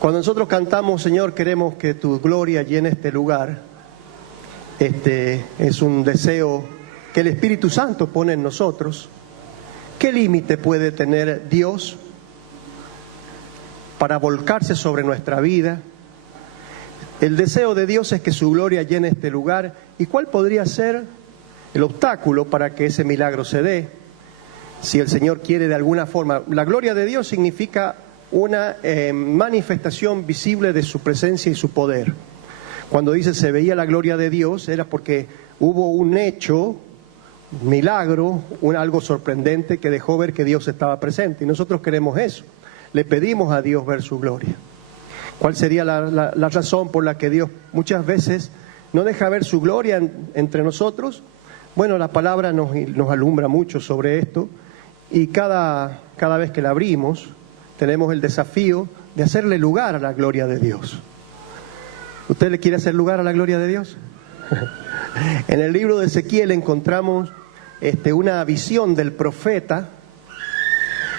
Cuando nosotros cantamos, Señor, queremos que tu gloria llene este lugar, es un deseo que el Espíritu Santo pone en nosotros. ¿Qué límite puede tener Dios para volcarse sobre nuestra vida? El deseo de Dios es que su gloria llene este lugar. ¿Y cuál podría ser el obstáculo para que ese milagro se dé? Si el Señor quiere de alguna forma. La gloria de Dios significa una manifestación visible de su presencia y su poder. Cuando dice se veía la gloria de Dios, era porque hubo un hecho, milagro, algo sorprendente que dejó ver que Dios estaba presente. Y nosotros queremos eso. Le pedimos a Dios ver su gloria. ¿Cuál sería la razón por la que Dios muchas veces no deja ver su gloria entre nosotros? Bueno, la palabra nos alumbra mucho sobre esto y cada vez que la abrimos tenemos el desafío de hacerle lugar a la gloria de Dios. ¿Usted le quiere hacer lugar a la gloria de Dios? En el libro de Ezequiel encontramos una visión del profeta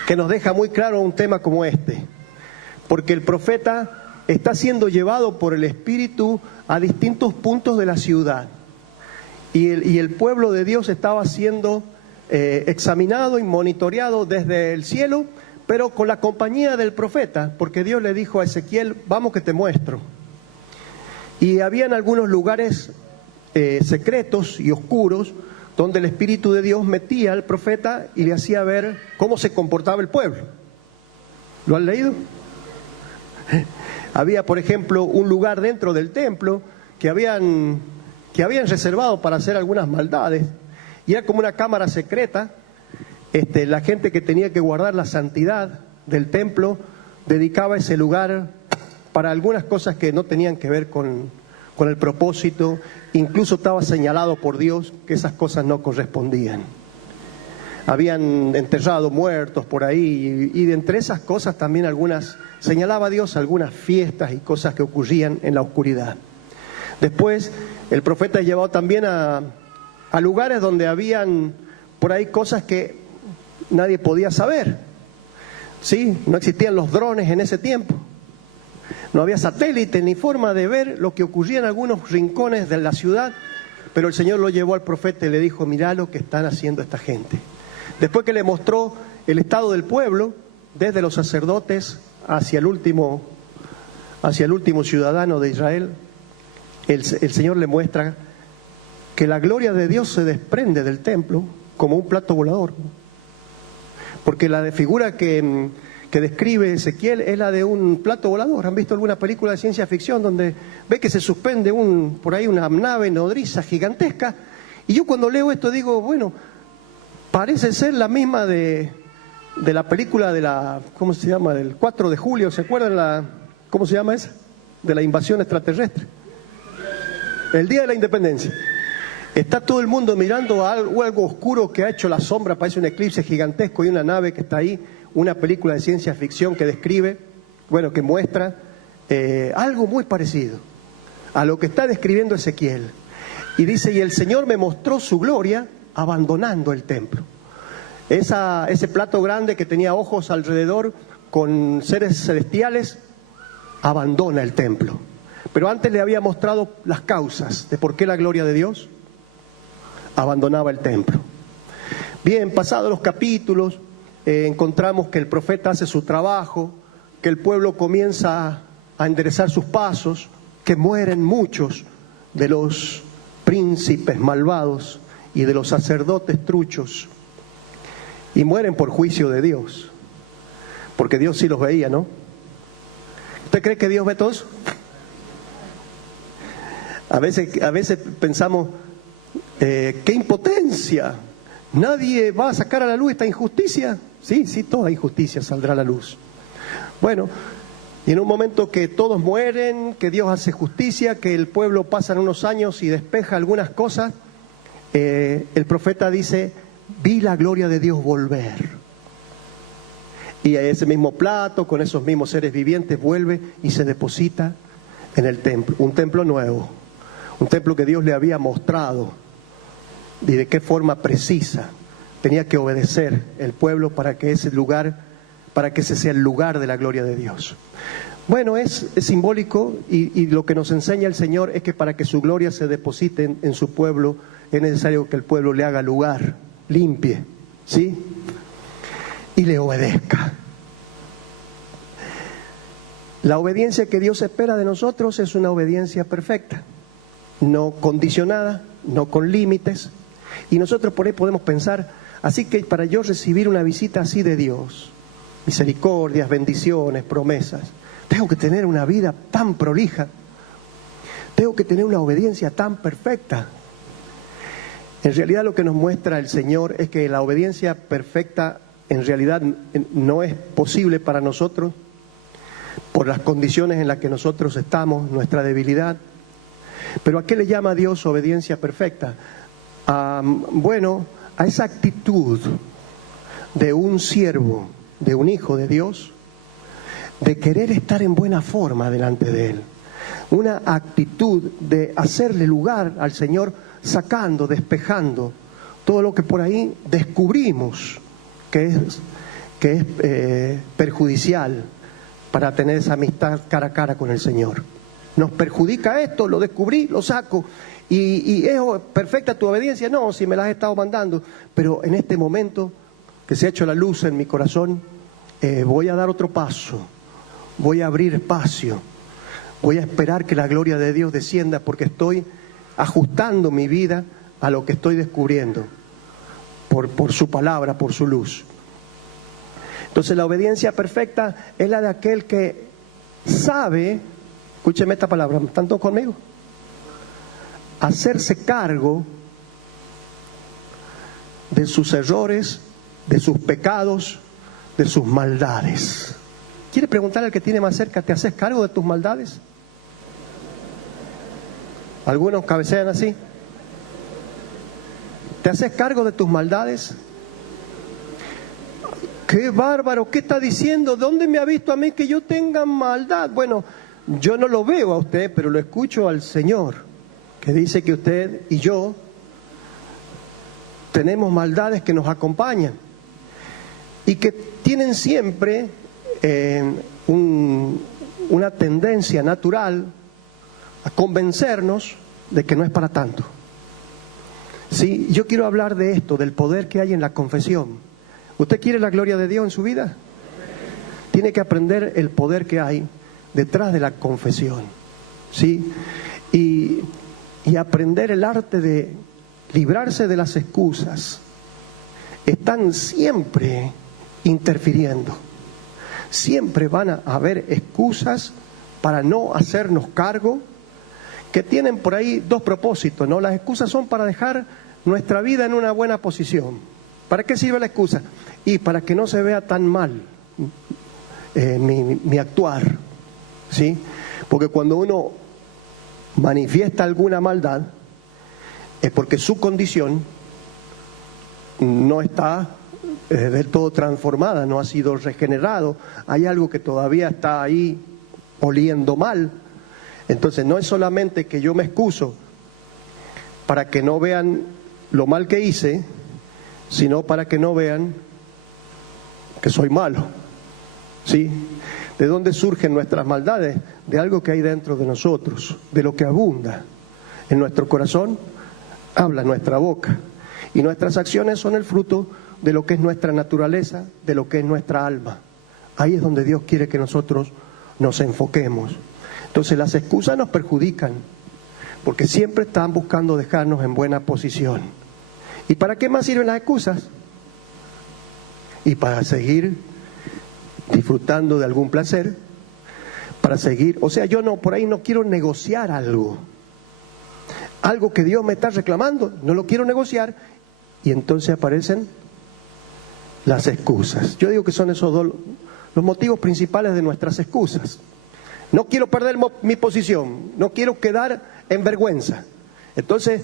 que nos deja muy claro un tema como este. Porque el profeta está siendo llevado por el Espíritu a distintos puntos de la ciudad. Y el pueblo de Dios estaba siendo examinado y monitoreado desde el cielo, pero con la compañía del profeta, porque Dios le dijo a Ezequiel, vamos que te muestro. Y habían algunos lugares secretos y oscuros donde el Espíritu de Dios metía al profeta y le hacía ver cómo se comportaba el pueblo. ¿Lo han leído? Había, por ejemplo, un lugar dentro del templo que habían reservado para hacer algunas maldades, y era como una cámara secreta. La gente que tenía que guardar la santidad del templo dedicaba ese lugar para algunas cosas que no tenían que ver con el propósito. Incluso estaba señalado por Dios que esas cosas no correspondían. Habían enterrado muertos por ahí, y de entre esas cosas también señalaba Dios algunas fiestas y cosas que ocurrían en la oscuridad. Después el profeta es llevado también a lugares donde habían por ahí cosas que nadie podía saber. Sí, no existían los drones en ese tiempo. No había satélite ni forma de ver lo que ocurría en algunos rincones de la ciudad, pero el Señor lo llevó al profeta y le dijo, mirá lo que están haciendo esta gente. Después que le mostró el estado del pueblo, desde los sacerdotes hacia el último ciudadano de Israel, el Señor le muestra que la gloria de Dios se desprende del templo como un plato volador. Porque la figura que describe Ezequiel es la de un plato volador. ¿Han visto alguna película de ciencia ficción donde ve que se suspende por ahí una nave nodriza gigantesca? Y yo cuando leo esto digo, bueno, parece ser la misma de la película ¿cómo se llama? Del 4 de julio, ¿se acuerdan cómo se llama esa? De la invasión extraterrestre. El día de la independencia. Está todo el mundo mirando algo oscuro que ha hecho la sombra, parece un eclipse gigantesco y una nave que está ahí, una película de ciencia ficción que describe, que muestra algo muy parecido a lo que está describiendo Ezequiel. Y dice, y el Señor me mostró su gloria abandonando el templo. Ese plato grande que tenía ojos alrededor con seres celestiales, abandona el templo. Pero antes le había mostrado las causas de por qué la gloria de Dios abandonaba el templo. Bien, pasados los capítulos, encontramos que el profeta hace su trabajo, que el pueblo comienza a enderezar sus pasos, que mueren muchos de los príncipes malvados y de los sacerdotes truchos, y mueren por juicio de Dios, porque Dios sí los veía, ¿no? ¿Usted cree que Dios ve todo eso? A veces pensamos, ¡qué impotencia! ¿Nadie va a sacar a la luz esta injusticia? Sí, toda injusticia saldrá a la luz. Bueno, y en un momento que todos mueren, que Dios hace justicia, que el pueblo pasa unos años y despeja algunas cosas, el profeta dice, vi la gloria de Dios volver. Y a ese mismo plato, con esos mismos seres vivientes, vuelve y se deposita en el templo. Un templo nuevo, un templo que Dios le había mostrado y de qué forma precisa tenía que obedecer el pueblo para que ese sea el lugar de la gloria de Dios. Bueno, es simbólico y lo que nos enseña el Señor es que para que su gloria se deposite en su pueblo es necesario que el pueblo le haga lugar, limpie, ¿sí? Y le obedezca. La obediencia que Dios espera de nosotros es una obediencia perfecta, no condicionada, no con límites. Y nosotros por ahí podemos pensar, así que para yo recibir una visita así de Dios, misericordias, bendiciones, promesas, tengo que tener una vida tan prolija, tengo que tener una obediencia tan perfecta. En realidad lo que nos muestra el Señor es que la obediencia perfecta en realidad no es posible para nosotros por las condiciones en las que nosotros estamos, nuestra debilidad. Pero ¿a qué le llama Dios obediencia perfecta? Bueno, a esa actitud de un siervo, de un hijo de Dios, de querer estar en buena forma delante de Él. Una actitud de hacerle lugar al Señor, sacando, despejando todo lo que por ahí descubrimos que es perjudicial para tener esa amistad cara a cara con el Señor. Nos perjudica esto, lo descubrí, lo saco. ¿Y es perfecta tu obediencia? No, si me la has estado mandando. Pero en este momento que se ha hecho la luz en mi corazón, voy a dar otro paso. Voy a abrir espacio. Voy a esperar que la gloria de Dios descienda porque estoy ajustando mi vida a lo que estoy descubriendo por su palabra, por su luz. Entonces la obediencia perfecta es la de aquel que sabe, escúcheme esta palabra, ¿están todos conmigo? Hacerse cargo de sus errores, de sus pecados, de sus maldades. ¿Quiere preguntar al que tiene más cerca, ¿te haces cargo de tus maldades? Algunos cabecean así. ¿Te haces cargo de tus maldades? ¡Qué bárbaro! ¿Qué está diciendo? ¿Dónde me ha visto a mí que yo tenga maldad? Bueno, yo no lo veo a usted, pero lo escucho al Señor, que dice que usted y yo tenemos maldades que nos acompañan y que tienen siempre una tendencia natural a convencernos de que no es para tanto. Sí, yo quiero hablar de esto, del poder que hay en la confesión. ¿Usted quiere la gloria de Dios en su vida? Tiene que aprender el poder que hay detrás de la confesión, ¿sí? Y aprender el arte de librarse de las excusas. Están siempre interfiriendo. Siempre van a haber excusas para no hacernos cargo, que tienen por ahí dos propósitos, ¿no? Las excusas son para dejar nuestra vida en una buena posición. ¿Para qué sirve la excusa? Y para que no se vea tan mal mi actuar, ¿sí? Porque cuando uno manifiesta alguna maldad, es porque su condición no está del todo transformada, no ha sido regenerado, hay algo que todavía está ahí oliendo mal. Entonces no es solamente que yo me excuso para que no vean lo mal que hice, sino para que no vean que soy malo, ¿sí? ¿De dónde surgen nuestras maldades? De algo que hay dentro de nosotros, de lo que abunda en nuestro corazón, habla nuestra boca. Y nuestras acciones son el fruto de lo que es nuestra naturaleza, de lo que es nuestra alma. Ahí es donde Dios quiere que nosotros nos enfoquemos. Entonces las excusas nos perjudican, porque siempre están buscando dejarnos en buena posición. ¿Y para qué más sirven las excusas? Y para seguir disfrutando de algún placer, para seguir, o sea, yo no, por ahí no quiero negociar algo que Dios me está reclamando, no lo quiero negociar, y entonces aparecen las excusas. Yo digo que son esos dos los motivos principales de nuestras excusas. No quiero perder mi posición, no quiero quedar en vergüenza. Entonces,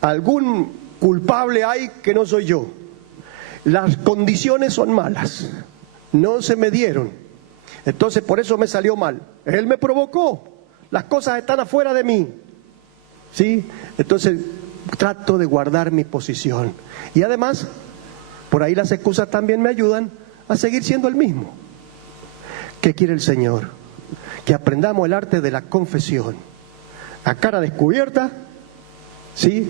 algún culpable hay que no soy yo. Las condiciones son malas, no se me dieron. Entonces, por eso me salió mal. Él me provocó, las cosas están afuera de mí. ¿Sí? Entonces, trato de guardar mi posición. Y además, por ahí las excusas también me ayudan a seguir siendo el mismo. ¿Qué quiere el Señor? que aprendamos el arte de la confesión, a cara descubierta, ¿sí?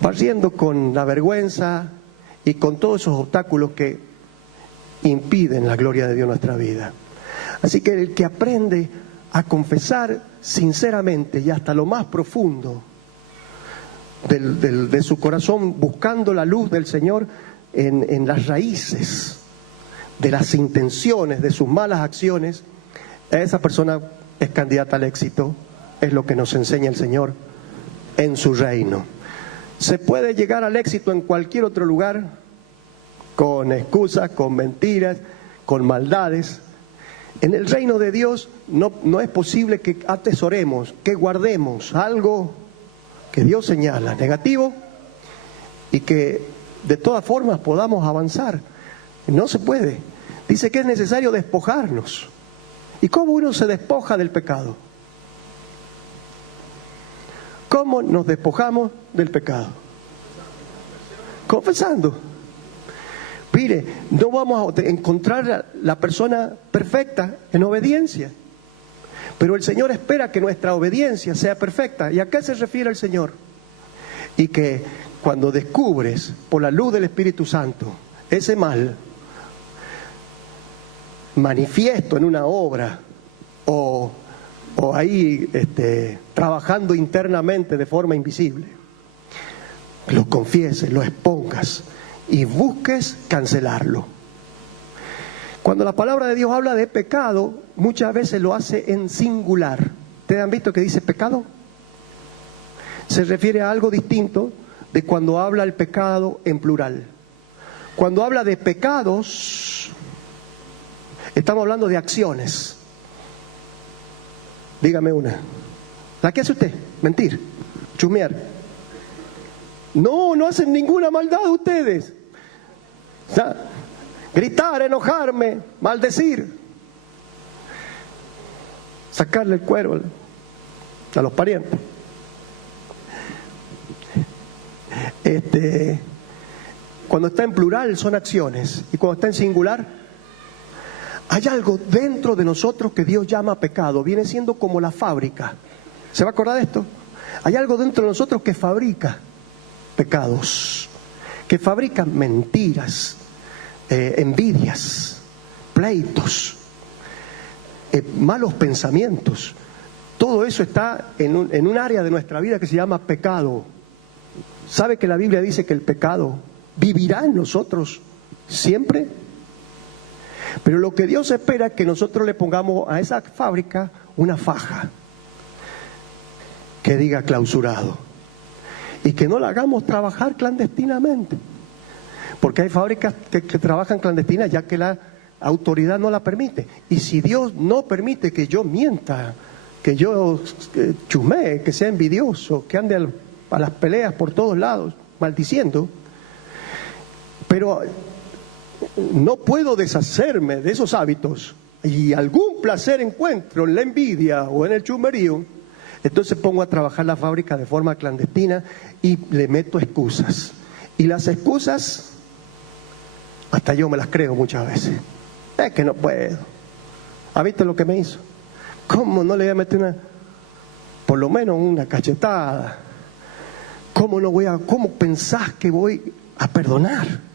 Barriendo con la vergüenza y con todos esos obstáculos que impiden la gloria de Dios en nuestra vida. Así que el que aprende a confesar sinceramente y hasta lo más profundo de su corazón, buscando la luz del Señor en las raíces de las intenciones, de sus malas acciones, esa persona es candidata al éxito, es lo que nos enseña el Señor en su reino. Se puede llegar al éxito en cualquier otro lugar, con excusas, con mentiras, con maldades. En el reino de Dios no es posible que atesoremos, que guardemos algo que Dios señala negativo y que de todas formas podamos avanzar. No se puede. Dice que es necesario despojarnos. ¿Y cómo uno se despoja del pecado? ¿Cómo nos despojamos del pecado? Confesando. Mire, no vamos a encontrar la persona perfecta en obediencia, pero el Señor espera que nuestra obediencia sea perfecta. ¿Y a qué se refiere el Señor? Y que cuando descubres por la luz del Espíritu Santo ese mal manifiesto en una obra o ahí trabajando internamente de forma invisible, lo confieses, lo expongas y busques cancelarlo. Cuando la palabra de Dios habla de pecado, muchas veces lo hace en singular. ¿Ustedes han visto que dice pecado? Se refiere a algo distinto de cuando habla el pecado en plural. Cuando habla de pecados, estamos hablando de acciones. Dígame una. ¿La que hace usted? Mentir, chusmear. No hacen ninguna maldad ustedes. O sea, gritar, enojarme, maldecir, sacarle el cuero a los parientes. Cuando está en plural son acciones y cuando está en singular hay algo dentro de nosotros que Dios llama pecado. Viene siendo como la fábrica. ¿Se va a acordar de esto? Hay algo dentro de nosotros que fabrica pecados, que fabrica mentiras, envidias, pleitos, malos pensamientos. Todo eso está en un área de nuestra vida que se llama pecado. ¿Sabe que la Biblia dice que el pecado vivirá en nosotros siempre? Pero lo que Dios espera es que nosotros le pongamos a esa fábrica una faja que diga clausurado y que no la hagamos trabajar clandestinamente, porque hay fábricas que trabajan clandestinas ya que la autoridad no la permite. Y si Dios no permite que yo mienta, que yo chusmee, que sea envidioso, que ande a las peleas por todos lados maldiciendo, pero no puedo deshacerme de esos hábitos y algún placer encuentro en la envidia o en el chusmerío, entonces pongo a trabajar la fábrica de forma clandestina y le meto excusas. Y las excusas, hasta yo me las creo muchas veces. Es que no puedo. ¿Ha visto lo que me hizo? ¿Cómo no le voy a meter por lo menos una cachetada? ¿Cómo pensás que voy a perdonar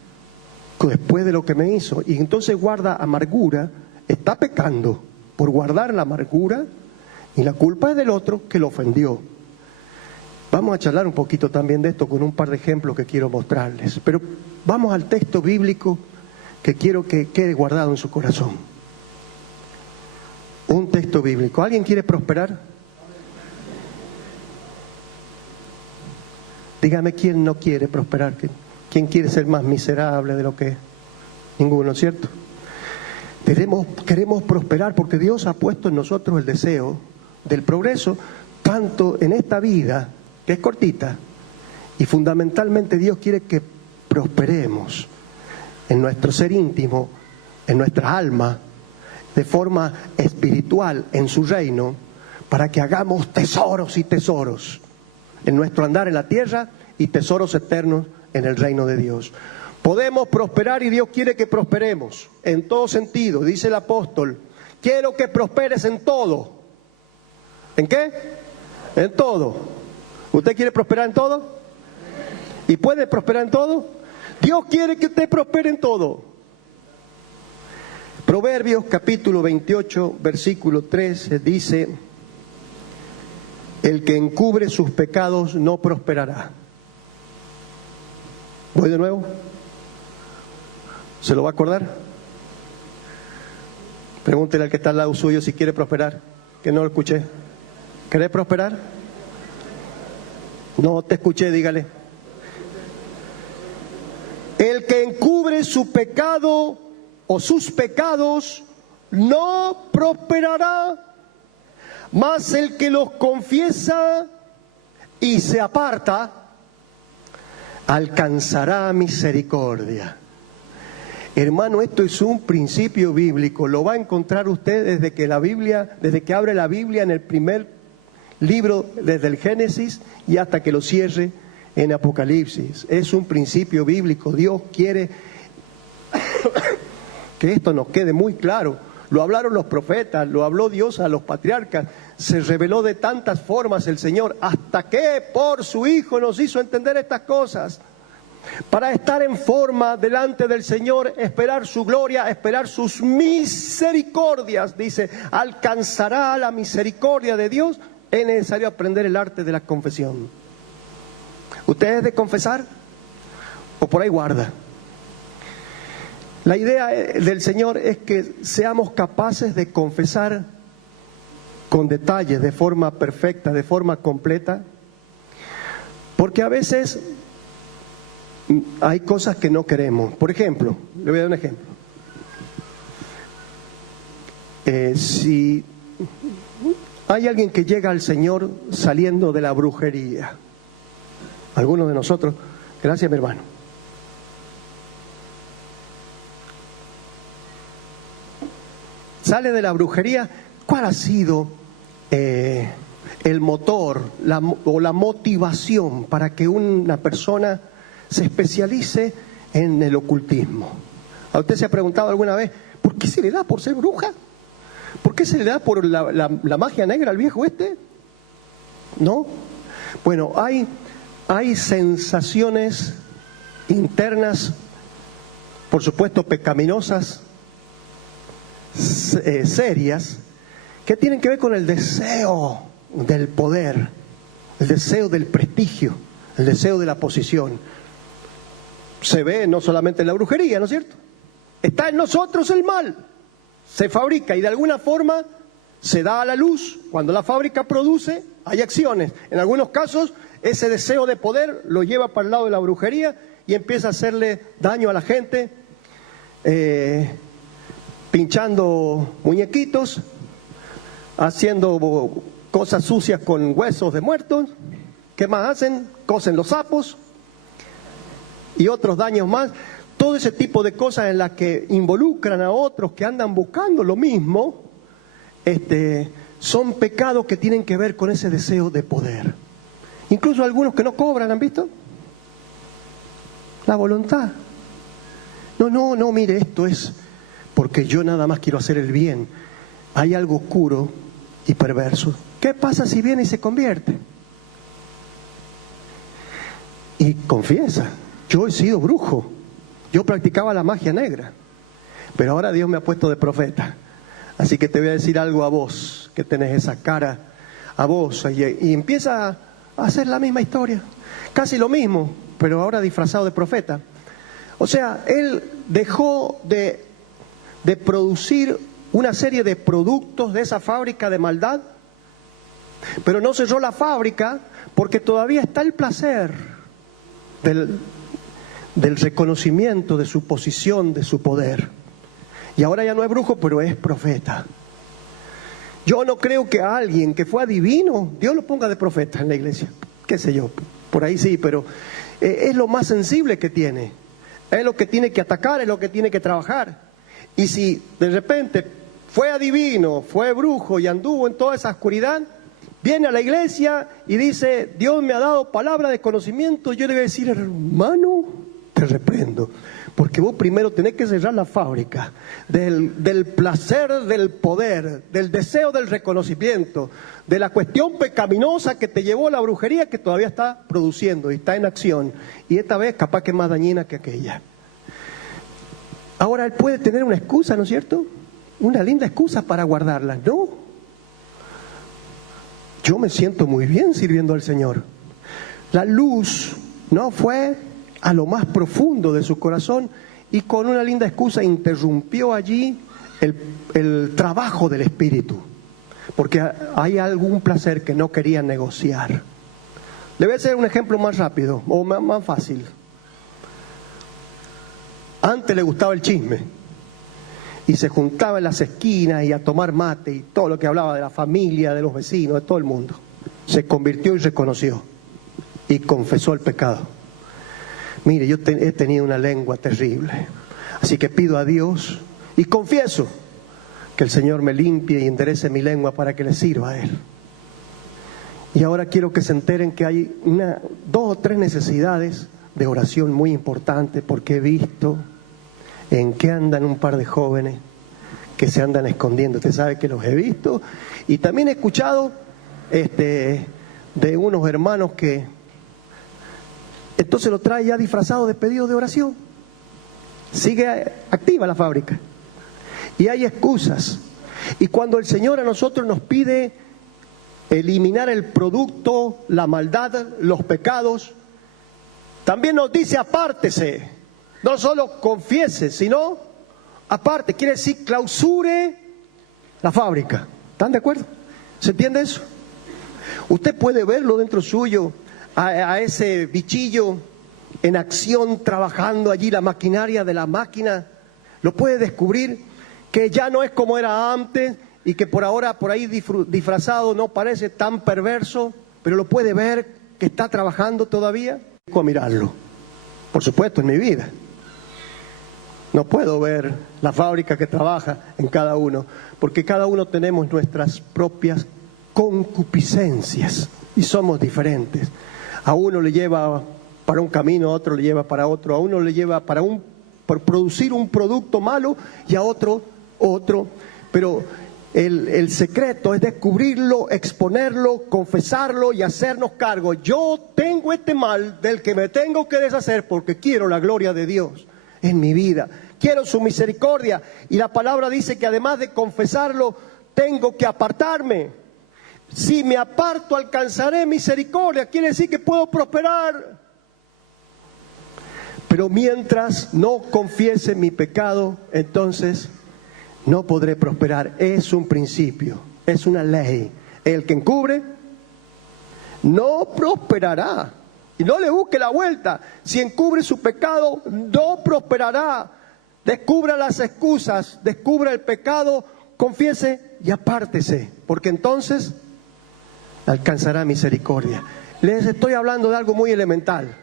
después de lo que me hizo? Y entonces guarda amargura, está pecando por guardar la amargura y la culpa es del otro que lo ofendió. Vamos a charlar un poquito también de esto con un par de ejemplos que quiero mostrarles. Pero vamos al texto bíblico que quiero que quede guardado en su corazón. Un texto bíblico. ¿Alguien quiere prosperar? Dígame quién no quiere prosperar. ¿Quién quiere ser más miserable de lo que es? Ninguno, ¿cierto? Queremos prosperar porque Dios ha puesto en nosotros el deseo del progreso, tanto en esta vida, que es cortita, y fundamentalmente Dios quiere que prosperemos en nuestro ser íntimo, en nuestra alma, de forma espiritual, en su reino, para que hagamos tesoros y tesoros en nuestro andar en la tierra y tesoros eternos en el reino de Dios. Podemos prosperar y Dios quiere que prosperemos en todo sentido. Dice el apóstol quiero que prosperes en todo. ¿En qué? En todo. ¿Usted quiere prosperar en todo? ¿Y puede prosperar en todo? Dios quiere que usted prospere en todo. Proverbios capítulo 28, versículo 13 dice: el que encubre sus pecados no prosperará. ¿Voy de nuevo? ¿Se lo va a acordar? Pregúntele al que está al lado suyo si quiere prosperar, que no lo escuché. ¿Querés prosperar? No te escuché, dígale. El que encubre su pecado o sus pecados no prosperará, mas el que los confiesa y se aparta alcanzará misericordia. Hermano, esto es un principio bíblico, lo va a encontrar usted desde que abre la Biblia en el primer libro, desde el Génesis y hasta que lo cierre en Apocalipsis. Es un principio bíblico. Dios quiere que esto nos quede muy claro. Lo hablaron los profetas, lo habló Dios a los patriarcas, se reveló de tantas formas el Señor, hasta que por su Hijo nos hizo entender estas cosas. Para estar en forma delante del Señor, esperar su gloria, esperar sus misericordias, dice, alcanzará la misericordia de Dios. Es necesario aprender el arte de la confesión. ¿Usted es de confesar? ¿O por ahí guarda? La idea del Señor es que seamos capaces de confesar con detalles, de forma perfecta, de forma completa, porque a veces hay cosas que no queremos. Por ejemplo, le voy a dar un ejemplo. Si hay alguien que llega al Señor saliendo de la brujería, algunos de nosotros, gracias mi hermano, sale de la brujería, ¿cuál ha sido el motor o la motivación para que una persona se especialice en el ocultismo? ¿A usted se ha preguntado alguna vez por qué se le da por ser bruja? ¿Por qué se le da por la magia negra al viejo este? ¿No? Bueno, hay sensaciones internas, por supuesto pecaminosas, serias, que tienen que ver con el deseo del poder, el deseo del prestigio, el deseo de la posición. Se ve no solamente en la brujería, ¿no es cierto? Está en nosotros el mal, se fabrica y de alguna forma se da a la luz. Cuando la fábrica produce, hay acciones. En algunos casos, ese deseo de poder lo lleva para el lado de la brujería y empieza a hacerle daño a la gente, pinchando muñequitos, haciendo cosas sucias con huesos de muertos. ¿Qué más hacen? Cosen los sapos y otros daños más. Todo ese tipo de cosas en las que involucran a otros que andan buscando lo mismo, son pecados que tienen que ver con ese deseo de poder. Incluso algunos que no cobran, ¿han visto? La voluntad. No, mire, esto es porque yo nada más quiero hacer el bien. Hay algo oscuro y perverso. ¿Qué pasa si viene y se convierte? Y confiesa, yo he sido brujo, yo practicaba la magia negra, pero ahora Dios me ha puesto de profeta. Así que te voy a decir algo a vos, que tenés esa cara, a vos, y empieza a hacer la misma historia, casi lo mismo, pero ahora disfrazado de profeta. O sea, él dejó de producir una serie de productos de esa fábrica de maldad, pero no cerró la fábrica porque todavía está el placer del reconocimiento de su posición, de su poder. Y ahora ya no es brujo, pero es profeta. Yo no creo que a alguien que fue adivino, Dios lo ponga de profeta en la iglesia. Qué sé yo, por ahí sí, pero es lo más sensible que tiene. Es lo que tiene que atacar, es lo que tiene que trabajar. Y si de repente fue adivino, fue brujo y anduvo en toda esa oscuridad, viene a la iglesia y dice, Dios me ha dado palabra de conocimiento, yo le voy a decir, hermano, te reprendo, Porque vos primero tenés que cerrar la fábrica del placer del poder, del deseo del reconocimiento, de la cuestión pecaminosa que te llevó a la brujería, que todavía está produciendo y está en acción. Y esta vez capaz que es más dañina que aquella. Ahora él puede tener una excusa, ¿no es cierto? Una linda excusa para guardarla. No. Yo me siento muy bien sirviendo al Señor. La luz no fue a lo más profundo de su corazón y con una linda excusa interrumpió allí el trabajo del Espíritu, porque hay algún placer que no quería negociar. Le voy a hacer un ejemplo más rápido o más fácil. Antes le gustaba el chisme y se juntaba en las esquinas y a tomar mate y todo lo que hablaba de la familia, de los vecinos, de todo el mundo. Se convirtió y reconoció y confesó el pecado. Mire, yo he tenido una lengua terrible, así que pido a Dios y confieso que el Señor me limpie y enderece mi lengua para que le sirva a Él. Y ahora quiero que se enteren que hay 2 o 3 necesidades de oración muy importantes, porque he visto en qué andan un par de jóvenes que se andan escondiendo. Usted sabe que los he visto y también he escuchado de unos hermanos que entonces lo trae ya disfrazado de pedido de oración. Sigue activa la fábrica. Y hay excusas. Y cuando el Señor a nosotros nos pide eliminar el producto, la maldad, los pecados, también nos dice apártese. No solo confiese, sino aparte. Quiere decir clausure la fábrica. ¿Están de acuerdo? ¿Se entiende eso? Usted puede verlo dentro suyo, a ese bichillo en acción, trabajando allí la maquinaria de la máquina. Lo puede descubrir que ya no es como era antes y que por ahora por ahí disfrazado no parece tan perverso, pero lo puede ver que está trabajando todavía. A mirarlo, por supuesto, en mi vida. No puedo ver la fábrica que trabaja en cada uno, porque cada uno tenemos nuestras propias concupiscencias y somos diferentes. A uno le lleva para un camino, a otro le lleva para otro, a uno le lleva por producir un producto malo y a otro. Pero el secreto es descubrirlo, exponerlo, confesarlo y hacernos cargo. Yo tengo este mal del que me tengo que deshacer porque quiero la gloria de Dios en mi vida. Quiero su misericordia. Y la palabra dice que además de confesarlo, tengo que apartarme. Si me aparto, alcanzaré misericordia. Quiere decir que puedo prosperar. Pero mientras no confiese mi pecado, entonces no podré prosperar. Es un principio, es una ley. El que encubre no prosperará. Y no le busque la vuelta. Si encubre su pecado, no prosperará. Descubra las excusas, descubra el pecado, confiese y apártese, porque entonces alcanzará misericordia. Les estoy hablando de algo muy elemental,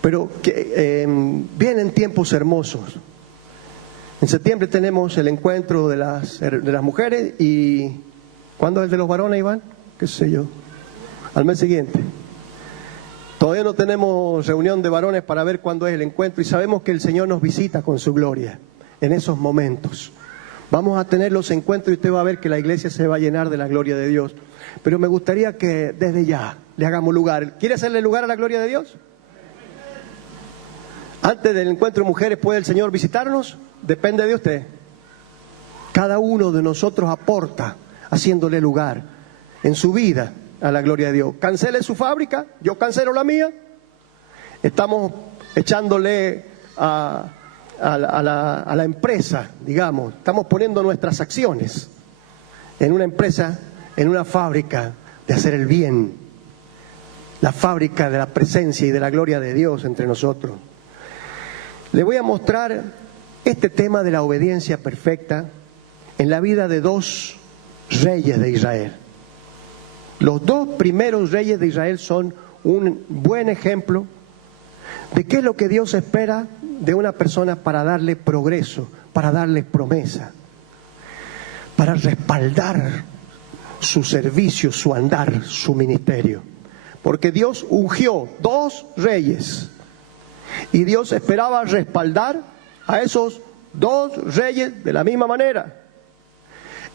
pero que vienen tiempos hermosos. En septiembre tenemos el encuentro de las mujeres y ¿cuándo es el de los varones, Iván? ¿Qué sé yo? Al mes siguiente. Todavía no tenemos reunión de varones para ver cuándo es el encuentro y sabemos que el Señor nos visita con su gloria en esos momentos. Vamos a tener los encuentros y usted va a ver que la iglesia se va a llenar de la gloria de Dios. Pero me gustaría que desde ya le hagamos lugar. ¿Quiere hacerle lugar a la gloria de Dios? Antes del encuentro de mujeres, ¿puede el Señor visitarnos? Depende de usted. Cada uno de nosotros aporta haciéndole lugar en su vida a la gloria de Dios. Cancele su fábrica, yo cancelo la mía. Estamos echándole a la empresa, digamos. Estamos poniendo nuestras acciones en una empresa, en una fábrica de hacer el bien. La fábrica de la presencia y de la gloria de Dios entre nosotros. Le voy a mostrar este tema de la obediencia perfecta en la vida de 2 reyes de Israel. Los 2 primeros reyes de Israel son un buen ejemplo de qué es lo que Dios espera de una persona para darle progreso, para darle promesa, para respaldar su servicio, su andar, su ministerio. Porque Dios ungió 2 reyes Y Dios esperaba respaldar a esos dos reyes de la misma manera.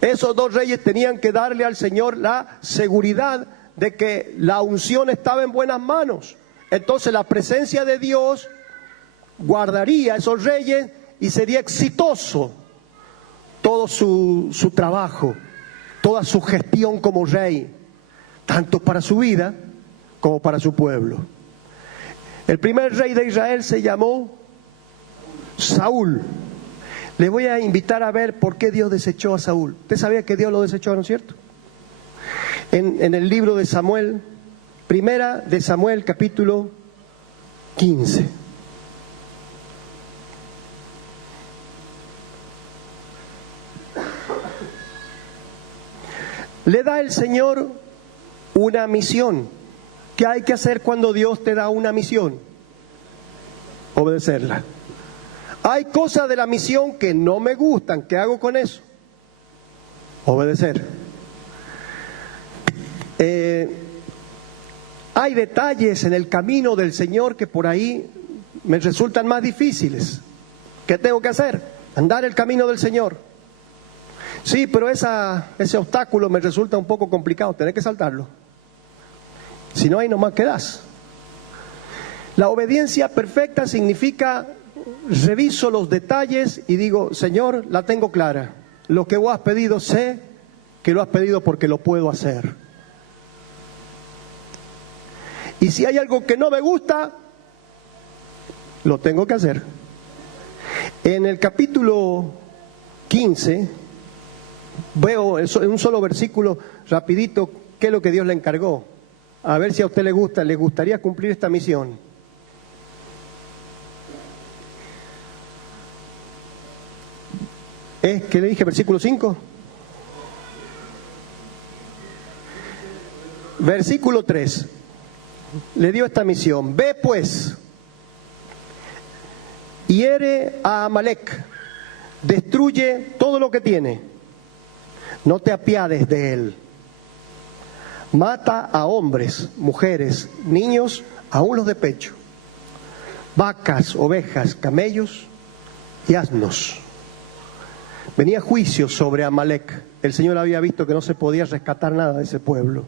Esos dos reyes tenían que darle al Señor la seguridad de que la unción estaba en buenas manos. Entonces la presencia de Dios guardaría a esos reyes y sería exitoso todo su trabajo, toda su gestión como rey, tanto para su vida como para su pueblo. El primer rey de Israel se llamó Saúl. Le voy a invitar a ver por qué Dios desechó a Saúl. ¿Usted sabía que Dios lo desechó, no es cierto? En el libro de Samuel, primera de Samuel, capítulo 15. Le da el Señor una misión. ¿Qué hay que hacer cuando Dios te da una misión? Obedecerla. Hay cosas de la misión que no me gustan. ¿Qué hago con eso? Obedecer. Hay detalles en el camino del Señor que por ahí me resultan más difíciles. ¿Qué tengo que hacer? Andar el camino del Señor. Sí, pero ese obstáculo me resulta un poco complicado. Tenés que saltarlo. Si no, ahí nomás quedás. La obediencia perfecta significa: reviso los detalles y digo, Señor, la tengo clara. Lo que vos has pedido, sé que lo has pedido porque lo puedo hacer. Y si hay algo que no me gusta, lo tengo que hacer. En el capítulo 15, veo en un solo versículo, rapidito, qué es lo que Dios le encargó. A ver si a usted le gustaría cumplir esta misión. ¿Qué le dije? Versículo 5. Versículo 3. Le dio esta misión: ve pues, hiere a Amalec, destruye todo lo que tiene, no te apiades de él. Mata a hombres, mujeres, niños, aún los de pecho, vacas, ovejas, camellos y asnos. Venía juicio sobre Amalec. El Señor había visto que no se podía rescatar nada de ese pueblo,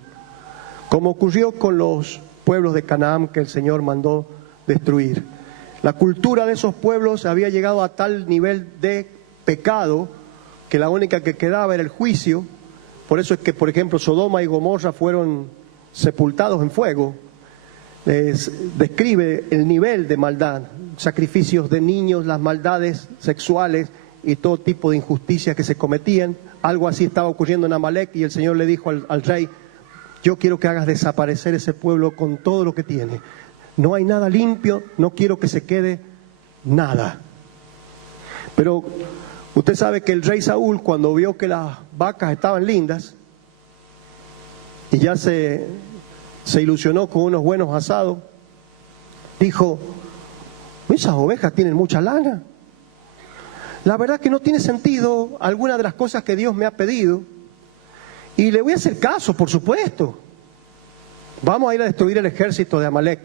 como ocurrió con los pueblos de Canaán que el Señor mandó destruir. La cultura de esos pueblos había llegado a tal nivel de pecado que la única que quedaba era el juicio. Por eso es que, por ejemplo, Sodoma y Gomorra fueron sepultados en fuego. Describe el nivel de maldad, sacrificios de niños, las maldades sexuales y todo tipo de injusticias que se cometían. Algo así estaba ocurriendo en Amalec y el Señor le dijo al rey: yo quiero que hagas desaparecer ese pueblo con todo lo que tiene. No hay nada limpio, no quiero que se quede nada. Pero usted sabe que el rey Saúl, cuando vio que las vacas estaban lindas y ya se ilusionó con unos buenos asados, dijo: esas ovejas tienen mucha lana. La verdad que no tiene sentido alguna de las cosas que Dios me ha pedido. Y le voy a hacer caso, por supuesto. Vamos a ir a destruir el ejército de Amalec.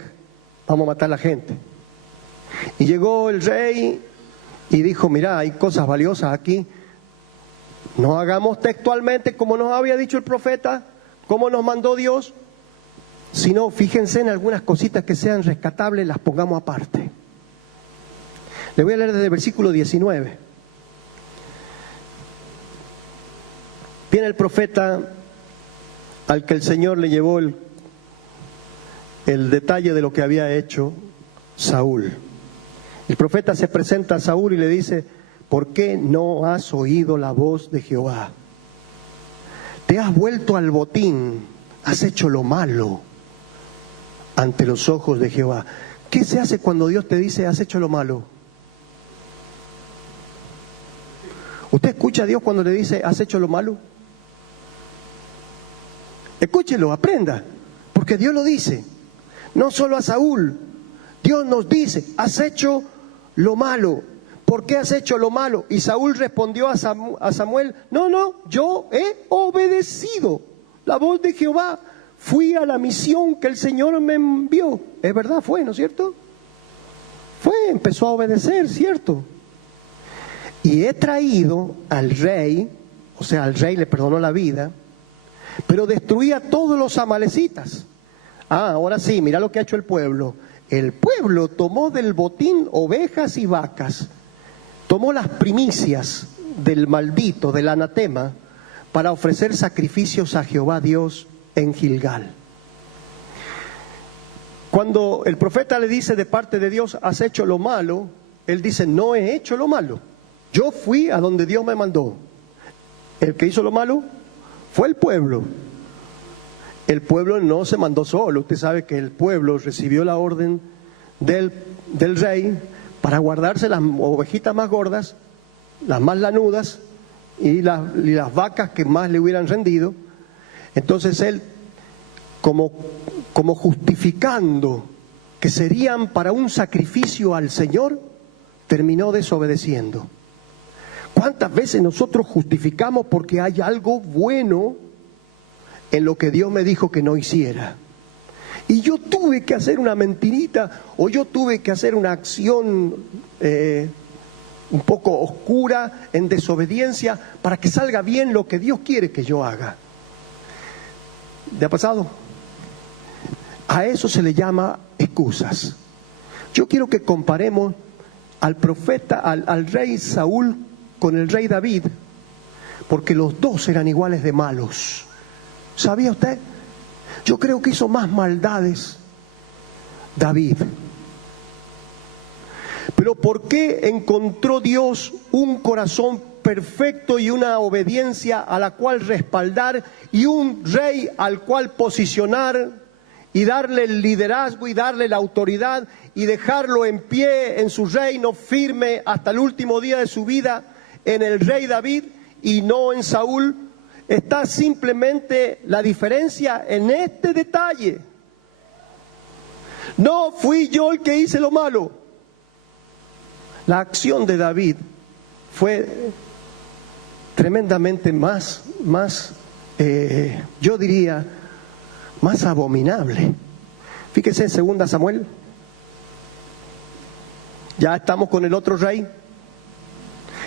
Vamos a matar a la gente. Y llegó el rey y dijo: mirá, hay cosas valiosas aquí. No hagamos textualmente como nos había dicho el profeta, como nos mandó Dios, sino fíjense en algunas cositas que sean rescatables, las pongamos aparte. Le voy a leer desde el versículo 19. Viene el profeta al que el Señor le llevó el detalle de lo que había hecho Saúl. El profeta se presenta a Saúl y le dice: ¿por qué no has oído la voz de Jehová? Te has vuelto al botín, has hecho lo malo ante los ojos de Jehová. ¿Qué se hace cuando Dios te dice has hecho lo malo? ¿Usted escucha a Dios cuando le dice has hecho lo malo? Escúchelo, aprenda, porque Dios lo dice. No solo a Saúl, Dios nos dice: has hecho lo malo. ¿Por qué has hecho lo malo? Y Saúl respondió a Samuel: no, yo he obedecido la voz de Jehová. Fui a la misión que el Señor me envió. Es verdad, fue, ¿no es cierto? empezó a obedecer, ¿cierto? Y he traído al rey, o sea, al rey le perdonó la vida, pero destruía a todos los amalecitas. Ahora sí, mira lo que ha hecho el pueblo. El pueblo tomó del botín ovejas y vacas, tomó las primicias del maldito, del anatema, para ofrecer sacrificios a Jehová Dios en Gilgal. Cuando el profeta le dice de parte de Dios, has hecho lo malo, él dice, no he hecho lo malo. Yo fui a donde Dios me mandó. El que hizo lo malo fue el pueblo. El pueblo no se mandó solo. Usted sabe que el pueblo recibió la orden del rey para guardarse las ovejitas más gordas, las más lanudas y las vacas que más le hubieran rendido. Entonces él, como justificando que serían para un sacrificio al Señor, terminó desobedeciendo. ¿Cuántas veces nosotros justificamos porque hay algo bueno en lo que Dios me dijo que no hiciera? Y yo tuve que hacer una mentirita, o yo tuve que hacer una acción un poco oscura, en desobediencia, para que salga bien lo que Dios quiere que yo haga. ¿Le ha pasado? A eso se le llama excusas. Yo quiero que comparemos al profeta, al rey Saúl con el rey David, porque los dos eran iguales de malos. ¿Sabía usted? Yo creo que hizo más maldades David. Pero ¿por qué encontró Dios un corazón perfecto y una obediencia a la cual respaldar y un rey al cual posicionar y darle el liderazgo y darle la autoridad y dejarlo en pie en su reino firme hasta el último día de su vida en el rey David y no en Saúl? Está simplemente la diferencia en este detalle. No fui yo el que hice lo malo. La acción de David fue tremendamente más, yo diría, más abominable. Fíjese en 2 Samuel. Ya estamos con el otro rey.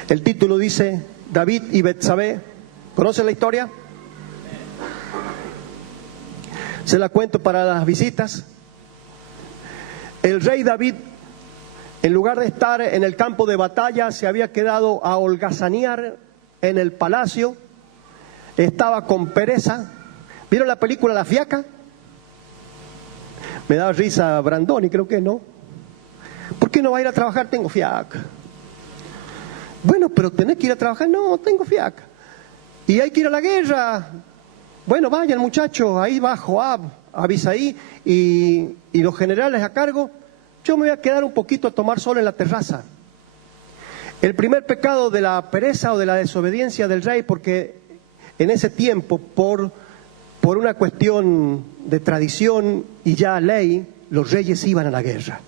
El título dice David y Betsabé. ¿Conoce la historia? Se la cuento para las visitas. El rey David, en lugar de estar en el campo de batalla, se había quedado a holgazanear en el palacio. Estaba con pereza. ¿Vieron la película La Fiaca? Me da risa Brandoni, creo que no. ¿Por qué no va a ir a trabajar? Tengo fiaca. Bueno, pero tenés que ir a trabajar. No, tengo fiaca. Y hay que ir a la guerra. Bueno, vayan muchachos, ahí va Joab, Abisaí y los generales a cargo. Yo me voy a quedar un poquito a tomar sol en la terraza. El primer pecado de la pereza o de la desobediencia del rey, porque en ese tiempo, por una cuestión de tradición y ya ley, los reyes iban a la guerra.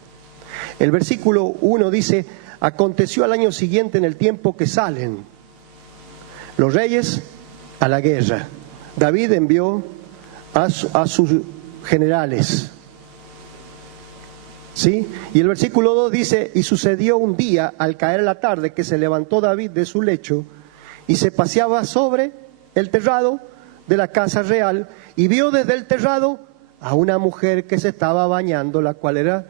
El versículo 1 dice, aconteció al año siguiente en el tiempo que salen los reyes a la guerra. David envió a sus generales. ¿Sí? Y el versículo 2 dice, y sucedió un día al caer la tarde que se levantó David de su lecho y se paseaba sobre el terrado de la casa real y vio desde el terrado a una mujer que se estaba bañando, la cual era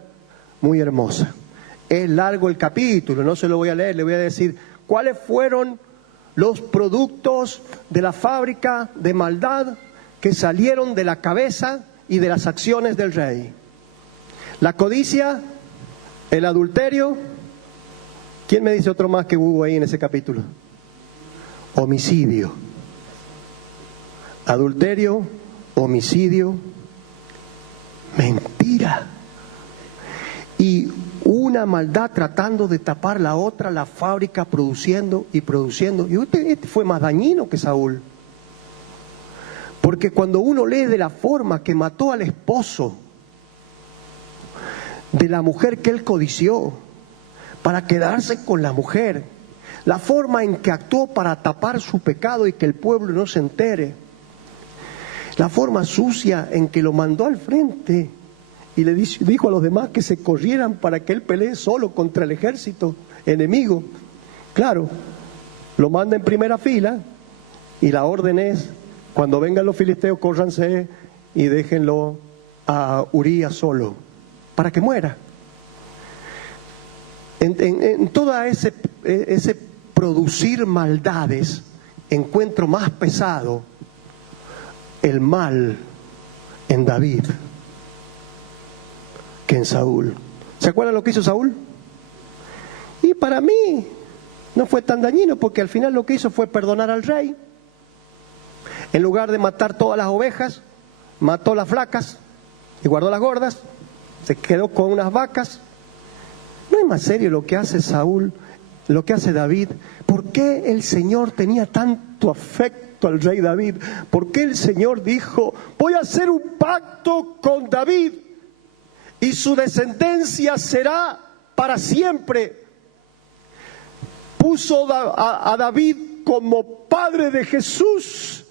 muy hermosa. Es largo el capítulo, no se lo voy a leer, le voy a decir cuáles fueron los productos de la fábrica de maldad que salieron de la cabeza y de las acciones del rey. La codicia, el adulterio. ¿Quién me dice otro más que hubo ahí en ese capítulo? Homicidio. Adulterio, homicidio, mentira. Y una maldad tratando de tapar la otra, la fábrica produciendo y produciendo. Y este fue más dañino que Saúl. Porque cuando uno lee de la forma que mató al esposo de la mujer que él codició para quedarse con la mujer, la forma en que actuó para tapar su pecado y que el pueblo no se entere, la forma sucia en que lo mandó al frente y le dijo a los demás que se corrieran para que él pelee solo contra el ejército enemigo. Claro, lo manda en primera fila y la orden es, cuando vengan los filisteos, córranse y déjenlo a Urías solo, para que muera. En todo ese producir maldades, encuentro más pesado el mal en David que en Saúl. ¿Se acuerdan lo que hizo Saúl? Y para mí no fue tan dañino, porque al final lo que hizo fue perdonar al rey. En lugar de matar todas las ovejas, mató las flacas y guardó las gordas, se quedó con unas vacas. No es más serio lo que hace Saúl, lo que hace David. ¿Por qué el Señor tenía tanto afecto al rey David? ¿Por qué el Señor dijo, voy a hacer un pacto con David y su descendencia será para siempre? Puso a David como padre de Jesús,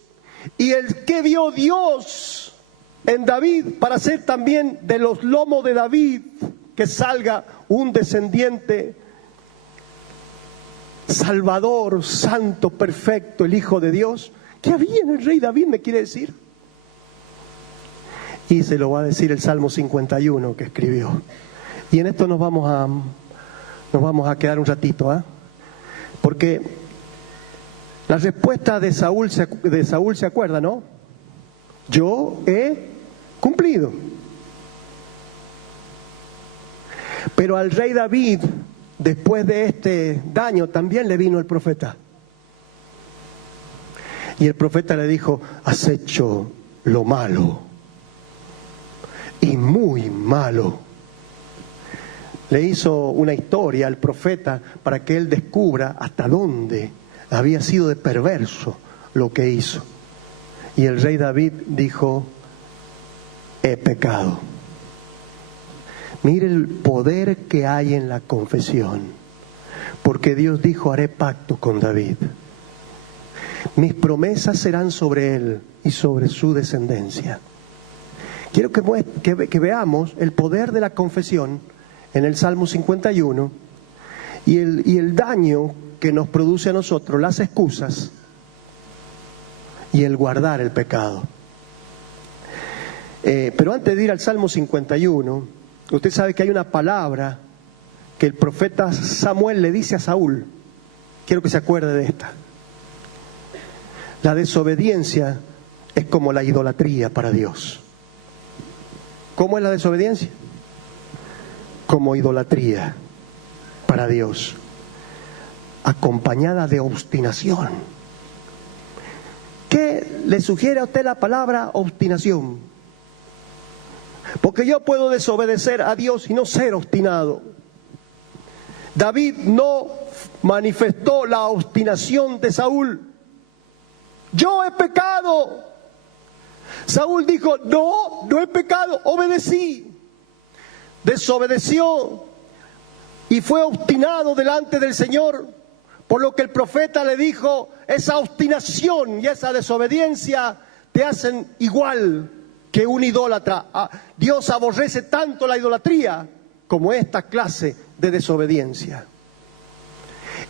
y el que vio Dios en David para ser también de los lomos de David, que salga un descendiente salvador, santo, perfecto, el Hijo de Dios. ¿Qué había en el rey David, me quiere decir? Y se lo va a decir el Salmo 51 que escribió. Y en esto nos vamos a quedar un ratito, ¿eh? Porque la respuesta de Saúl se acuerda, ¿no? Yo he cumplido. Pero al rey David, después de este daño, también le vino el profeta. Y el profeta le dijo, has hecho lo malo, y muy malo. Le hizo una historia al profeta para que él descubra hasta dónde había sido de perverso lo que hizo. Y el rey David dijo, he pecado. Mire el poder que hay en la confesión, porque Dios dijo, haré pacto con David. Mis promesas serán sobre él y sobre su descendencia. Quiero que veamos el poder de la confesión en el Salmo 51 y el daño que nos produce a nosotros, las excusas y el guardar el pecado. Pero antes de ir al Salmo 51, usted sabe que hay una palabra que el profeta Samuel le dice a Saúl. Quiero que se acuerde de esta. La desobediencia es como la idolatría para Dios. ¿Cómo es la desobediencia? Como idolatría para Dios, acompañada de obstinación. ¿Qué le sugiere a usted la palabra obstinación? Porque yo puedo desobedecer a Dios y no ser obstinado. David no manifestó la obstinación de Saúl. Yo he pecado. Saúl dijo, no he pecado, obedecí. Desobedeció y fue obstinado delante del Señor, por lo que el profeta le dijo, esa obstinación y esa desobediencia te hacen igual que un idólatra. Dios aborrece tanto la idolatría como esta clase de desobediencia.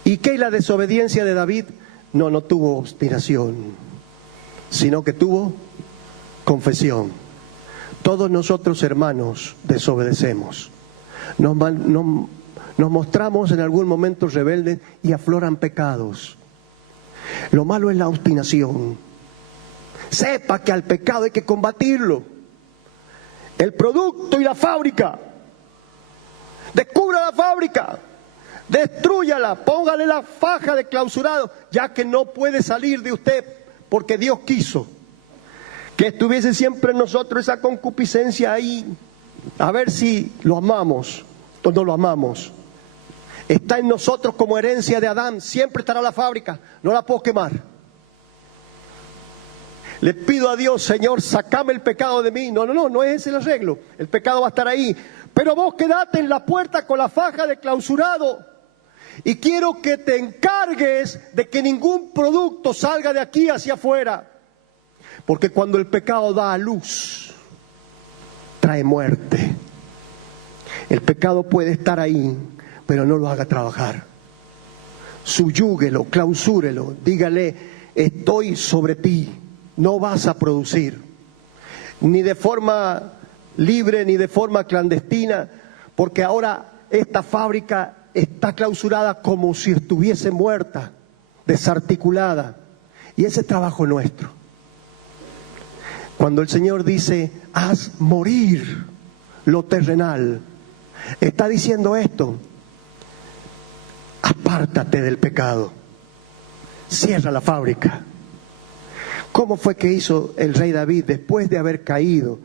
¿Y qué es la desobediencia de David? No tuvo obstinación, sino que tuvo confesión. Todos nosotros, hermanos, desobedecemos. Nos mostramos en algún momento rebeldes y afloran pecados. Lo malo es la obstinación. Sepa que al pecado hay que combatirlo. El producto y la fábrica. Descubra la fábrica. Destrúyala. Póngale la faja de clausurado, ya que no puede salir de usted porque Dios quiso que estuviese siempre en nosotros esa concupiscencia ahí, a ver si lo amamos o no lo amamos. Está en nosotros como herencia de Adán, siempre estará la fábrica, no la puedo quemar. Le pido a Dios, Señor, sacame el pecado de mí. No es ese el arreglo, el pecado va a estar ahí. Pero vos quedate en la puerta con la faja de clausurado y quiero que te encargues de que ningún producto salga de aquí hacia afuera. Porque cuando el pecado da a luz, trae muerte. El pecado puede estar ahí, pero no lo haga trabajar. Suyúguelo, clausúrelo, dígale: estoy sobre ti, no vas a producir, ni de forma libre ni de forma clandestina, porque ahora esta fábrica está clausurada como si estuviese muerta, desarticulada, y ese es trabajo nuestro. Cuando el Señor dice: haz morir lo terrenal, está diciendo esto: apártate del pecado, cierra la fábrica. ¿Cómo fue que hizo el rey David después de haber caído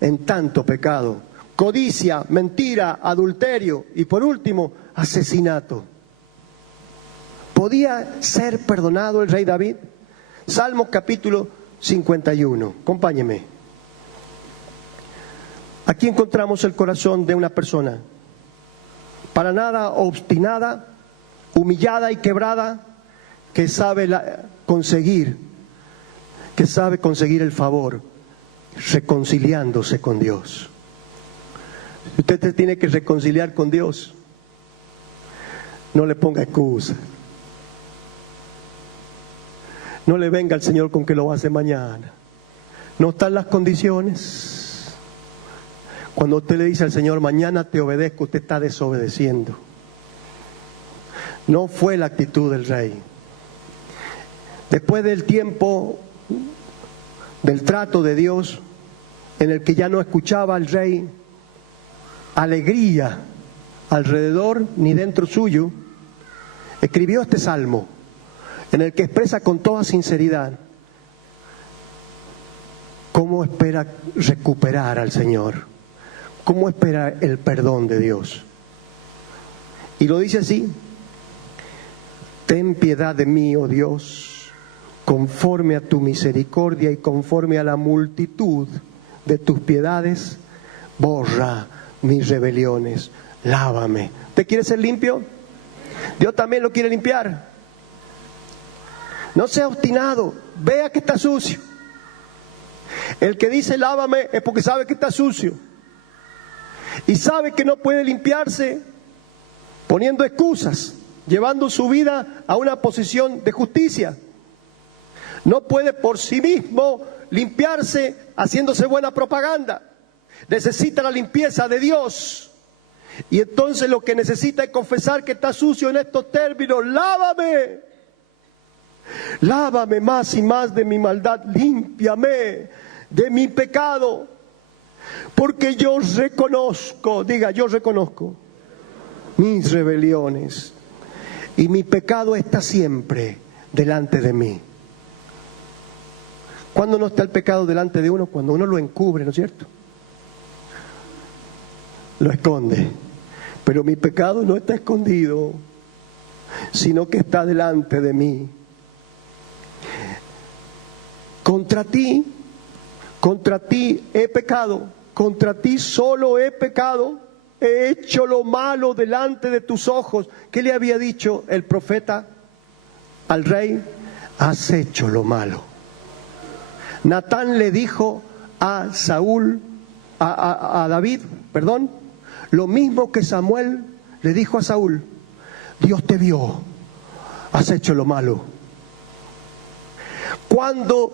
en tanto pecado? Codicia, mentira, adulterio y por último, asesinato. ¿Podía ser perdonado el rey David? Salmo capítulo 51. Acompáñeme. Aquí encontramos el corazón de una persona para nada obstinada, humillada y quebrada, que sabe conseguir el favor, reconciliándose con Dios. Usted se tiene que reconciliar con Dios. No le ponga excusa. No le venga al Señor con que lo hace mañana. No están las condiciones. Cuando usted le dice al Señor: mañana te obedezco, usted está desobedeciendo. No fue la actitud del rey. Después del tiempo del trato de Dios, en el que ya no escuchaba al rey alegría alrededor ni dentro suyo, escribió este salmo, en el que expresa con toda sinceridad cómo espera recuperar al Señor, cómo espera el perdón de Dios. Y lo dice así: ten piedad de mí, oh Dios, conforme a tu misericordia y conforme a la multitud de tus piedades, borra mis rebeliones, lávame. ¿Usted quiere ser limpio? Dios también lo quiere limpiar. No sea obstinado, vea que está sucio. El que dice lávame es porque sabe que está sucio y sabe que no puede limpiarse poniendo excusas, llevando su vida a una posición de justicia. No puede por sí mismo limpiarse haciéndose buena propaganda. Necesita la limpieza de Dios. Y entonces lo que necesita es confesar que está sucio en estos términos: lávame. Lávame más y más de mi maldad, límpiame de mi pecado. Porque yo reconozco, diga, yo reconozco mis rebeliones. Y mi pecado está siempre delante de mí. ¿Cuándo no está el pecado delante de uno? Cuando uno lo encubre, ¿no es cierto? Lo esconde. Pero mi pecado no está escondido, sino que está delante de mí. Contra ti he pecado, contra ti solo he pecado, he hecho lo malo delante de tus ojos. ¿Qué le había dicho el profeta al rey? Has hecho lo malo. Natán le dijo a David, lo mismo que Samuel le dijo a Saúl: Dios te vio, has hecho lo malo. Cuando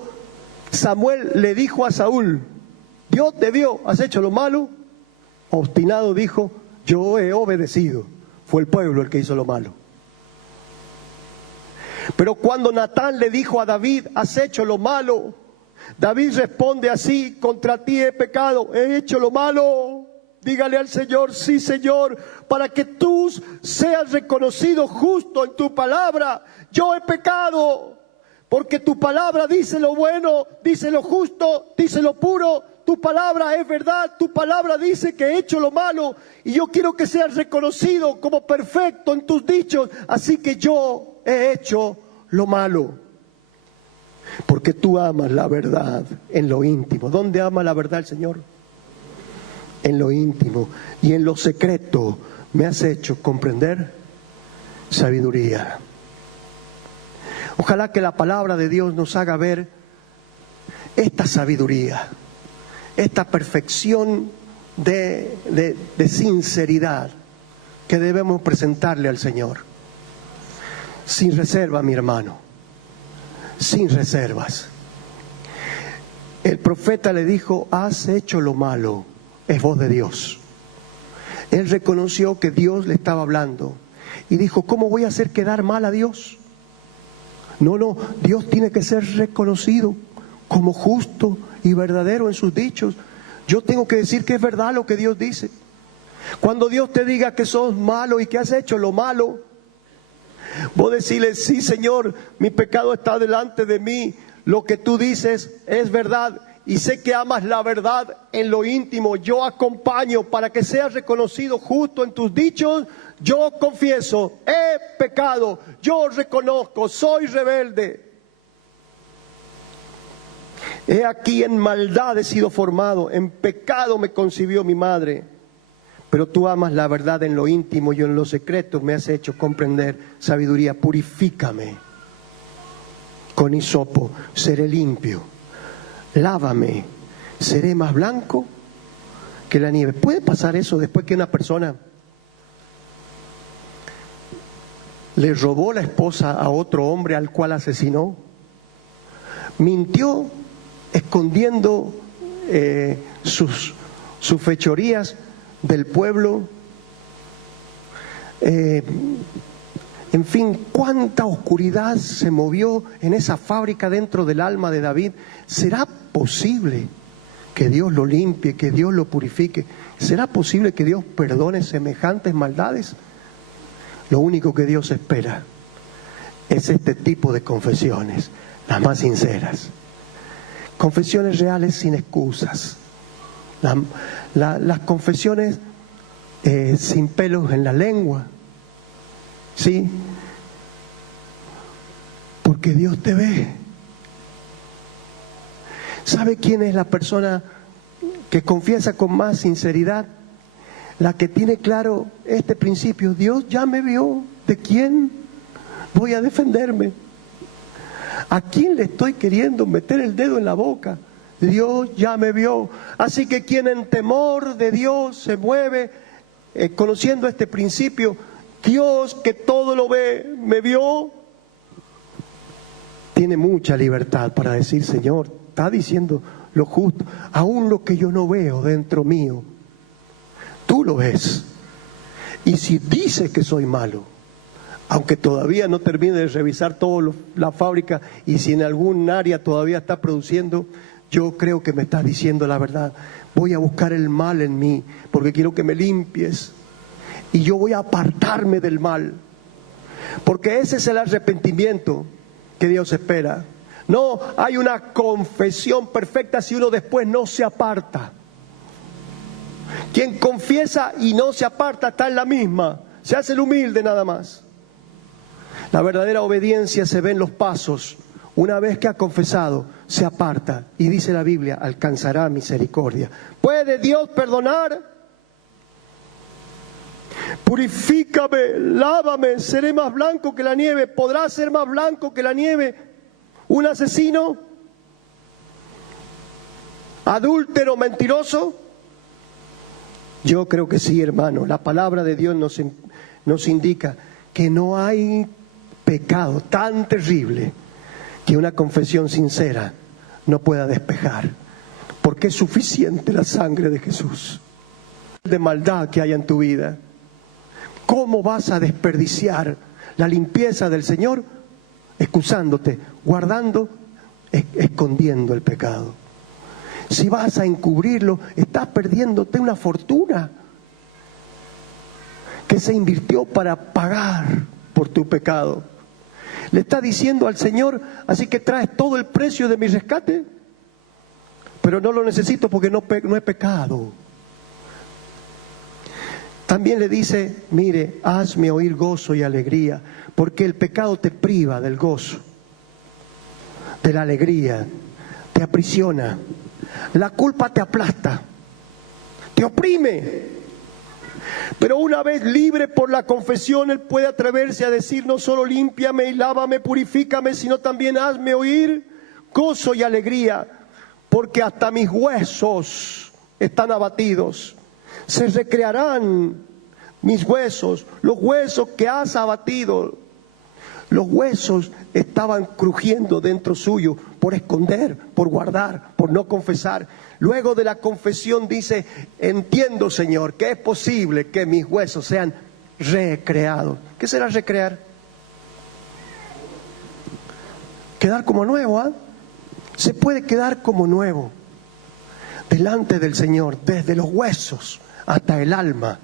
Samuel le dijo a Saúl: Dios te vio, has hecho lo malo, obstinado dijo: yo he obedecido. Fue el pueblo el que hizo lo malo. Pero cuando Natán le dijo a David: has hecho lo malo, David responde así: contra ti he pecado, he hecho lo malo. Dígale al Señor: sí, Señor, para que tú seas reconocido justo en tu palabra. Yo he pecado, porque tu palabra dice lo bueno, dice lo justo, dice lo puro. Tu palabra es verdad, tu palabra dice que he hecho lo malo, y yo quiero que seas reconocido como perfecto en tus dichos. Así que yo he hecho lo malo. Porque tú amas la verdad en lo íntimo. ¿Dónde ama la verdad el Señor? En lo íntimo. Y en lo secreto me has hecho comprender sabiduría. Ojalá que la palabra de Dios nos haga ver esta sabiduría, esta perfección de sinceridad que debemos presentarle al Señor. Sin reserva, mi hermano, sin reservas. El profeta le dijo: has hecho lo malo, es voz de Dios. Él reconoció que Dios le estaba hablando y dijo: ¿cómo voy a hacer quedar mal a Dios? No, Dios tiene que ser reconocido como justo y verdadero en sus dichos. Yo tengo que decir que es verdad lo que Dios dice. Cuando Dios te diga que sos malo y que has hecho lo malo, vos decirle: sí, Señor, mi pecado está delante de mí, lo que tú dices es verdad y sé que amas la verdad en lo íntimo. Yo acompaño para que seas reconocido justo en tus dichos. Yo confieso, he pecado, yo reconozco, soy rebelde. He aquí, en maldad he sido formado, en pecado me concibió mi madre. Pero tú amas la verdad en lo íntimo y en lo secreto me has hecho comprender sabiduría. Purifícame con hisopo, seré limpio. Lávame, seré más blanco que la nieve. ¿Puede pasar eso después que una persona le robó la esposa a otro hombre al cual asesinó? Mintió escondiendo sus fechorías del pueblo. En fin, cuánta oscuridad se movió en esa fábrica dentro del alma de David. ¿Será posible que Dios lo limpie, que Dios lo purifique? ¿Será posible que Dios perdone semejantes maldades? Lo único que Dios espera es este tipo de confesiones, las más sinceras. Confesiones reales sin excusas. Las confesiones sin pelos en la lengua. ¿Sí? Porque Dios te ve. ¿Sabe quién es la persona que confiesa con más sinceridad? La que tiene claro este principio: Dios ya me vio, ¿de quién voy a defenderme? ¿A quién le estoy queriendo meter el dedo en la boca? Dios ya me vio. Así que quien en temor de Dios se mueve, conociendo este principio, Dios que todo lo ve, me vio, tiene mucha libertad para decir: Señor, está diciendo lo justo, aún lo que yo no veo dentro mío, tú lo ves. Y si dice que soy malo, aunque todavía no termine de revisar toda la fábrica, y si en algún área todavía está produciendo, yo creo que me estás diciendo la verdad. Voy a buscar el mal en mí, porque quiero que me limpies. Y yo voy a apartarme del mal, porque ese es el arrepentimiento que Dios espera. No hay una confesión perfecta si uno después no se aparta. Quien confiesa y no se aparta está en la misma, se hace el humilde nada más. La verdadera obediencia se ve en los pasos. Una vez que ha confesado, se aparta y dice la Biblia: alcanzará misericordia. ¿Puede Dios perdonar? Purifícame, lávame, seré más blanco que la nieve. ¿Podrá ser más blanco que la nieve un asesino? ¿Adúltero, mentiroso? Yo creo que sí, hermano. La palabra de Dios nos indica que no hay pecado tan terrible que una confesión sincera no pueda despejar, porque es suficiente la sangre de Jesús. De maldad que haya en tu vida, ¿cómo vas a desperdiciar la limpieza del Señor excusándote, guardando, escondiendo el pecado? Si vas a encubrirlo, estás perdiéndote una fortuna que se invirtió para pagar por tu pecado. Le está diciendo al Señor: así que traes todo el precio de mi rescate, pero no lo necesito porque no he pecado. También le dice: mire, hazme oír gozo y alegría, porque el pecado te priva del gozo, de la alegría, te aprisiona. La culpa te aplasta, te oprime. Pero una vez libre por la confesión, él puede atreverse a decir: no solo límpiame y lávame, purifícame, sino también hazme oír gozo y alegría, porque hasta mis huesos están abatidos. Se recrearán mis huesos, los huesos que has abatido. Los huesos estaban crujiendo dentro suyo por esconder, por guardar, por no confesar. Luego de la confesión dice, entiendo, Señor, que es posible que mis huesos sean recreados. ¿Qué será recrear? Quedar como nuevo, ¿ah? Se puede quedar como nuevo delante del Señor, desde los huesos hasta el alma.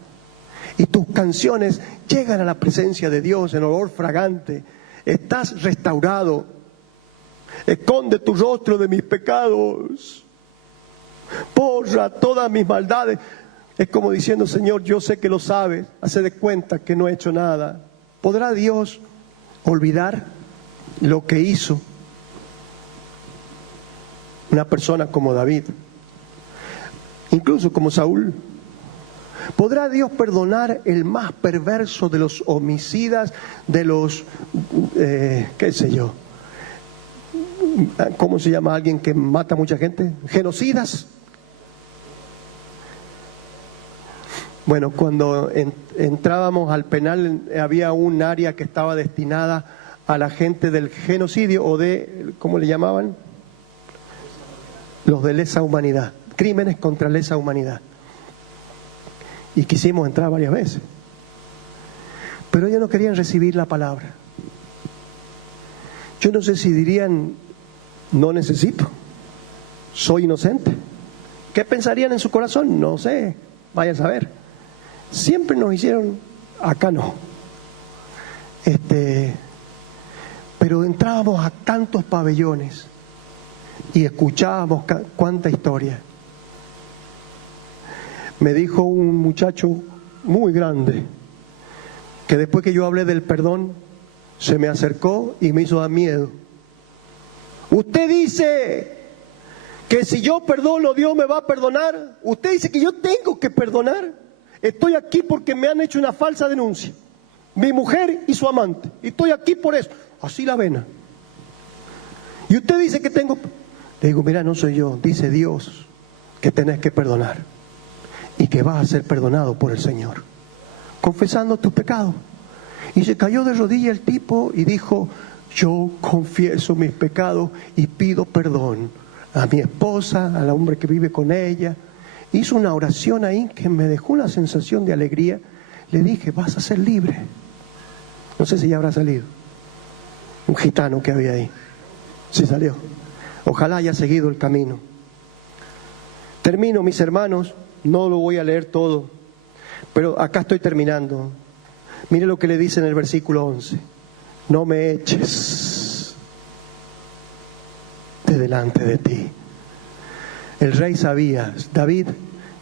Y tus canciones llegan a la presencia de Dios en olor fragante. Estás restaurado. Esconde tu rostro de mis pecados. Borra todas mis maldades. Es como diciendo, Señor, yo sé que lo sabes. Hace de cuenta que no he hecho nada. ¿Podrá Dios olvidar lo que hizo una persona como David? Incluso como Saúl. ¿Podrá Dios perdonar el más perverso de los homicidas, de los, qué sé yo, ¿cómo se llama alguien que mata a mucha gente? ¿Genocidas? Bueno, cuando entrábamos al penal había un área que estaba destinada a la gente del genocidio o de, ¿cómo le llamaban? Los de lesa humanidad, crímenes contra lesa humanidad. Y quisimos entrar varias veces. Pero ellos no querían recibir la palabra. Yo no sé si dirían, no necesito, soy inocente. ¿Qué pensarían en su corazón? No sé, vaya a saber. Siempre nos hicieron, acá no. Pero entrábamos a tantos pabellones y escuchábamos cuánta historia. Me dijo un muchacho muy grande que después que yo hablé del perdón, se me acercó y me hizo dar miedo. Usted dice que si yo perdono, Dios me va a perdonar. Usted dice que yo tengo que perdonar. Estoy aquí porque me han hecho una falsa denuncia. Mi mujer y su amante. Y estoy aquí por eso. Así la vena. Y usted dice que tengo... Le digo, mira, no soy yo. Dice Dios que tenés que perdonar. Y que vas a ser perdonado por el Señor, confesando tu pecado. Y se cayó de rodillas el tipo y dijo, yo confieso mis pecados y pido perdón a mi esposa, al hombre que vive con ella. Hizo una oración ahí que me dejó una sensación de alegría. Le dije, vas a ser libre. No sé si ya habrá salido. Un gitano que había ahí. Sí salió. Ojalá haya seguido el camino. Termino, mis hermanos. No lo voy a leer todo, pero acá estoy terminando. Mire lo que le dice en el versículo 11. No me eches de delante de ti. El rey sabía, David,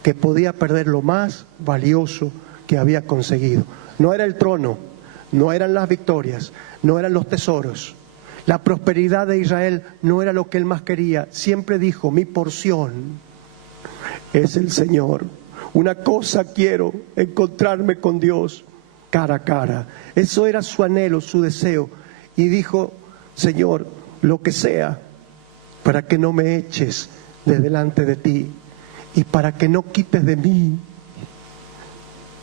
que podía perder lo más valioso que había conseguido. No era el trono, no eran las victorias, no eran los tesoros. La prosperidad de Israel no era lo que él más quería. Siempre dijo, mi porción es el Señor. Una cosa quiero, encontrarme con Dios cara a cara. Eso era su anhelo, su deseo. Y dijo, Señor, lo que sea, para que no me eches de delante de ti y para que no quites de mí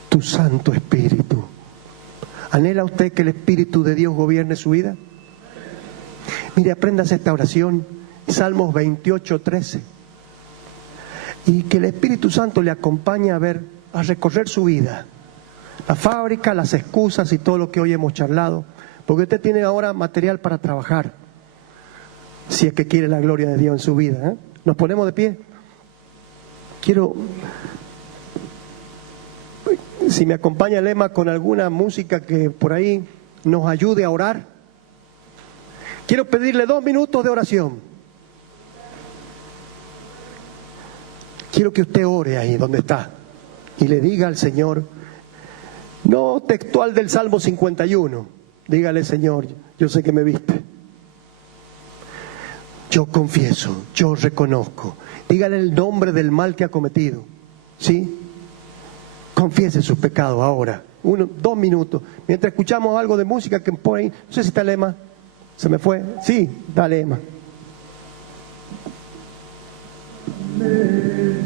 tu Santo Espíritu. ¿Anhela usted que el Espíritu de Dios gobierne su vida? Mire, apréndase esta oración, Salmos 28:13. Y que el Espíritu Santo le acompañe a recorrer su vida, la fábrica, las excusas y todo lo que hoy hemos charlado, porque usted tiene ahora material para trabajar, si es que quiere la gloria de Dios en su vida. Nos ponemos de pie. Quiero, si me acompaña el Lema con alguna música que por ahí nos ayude a orar. Quiero pedirle 2 minutos de oración. Quiero que usted ore ahí donde está y le diga al Señor, no textual del Salmo 51, dígale, Señor, yo sé que me viste. Yo confieso, yo reconozco. Dígale el nombre del mal que ha cometido. ¿Sí? Confiese sus pecados ahora. 2 minutos. Mientras escuchamos algo de música que por ahí, no sé si está el Lema. ¿Se me fue? Sí, dale, Emma. Señor.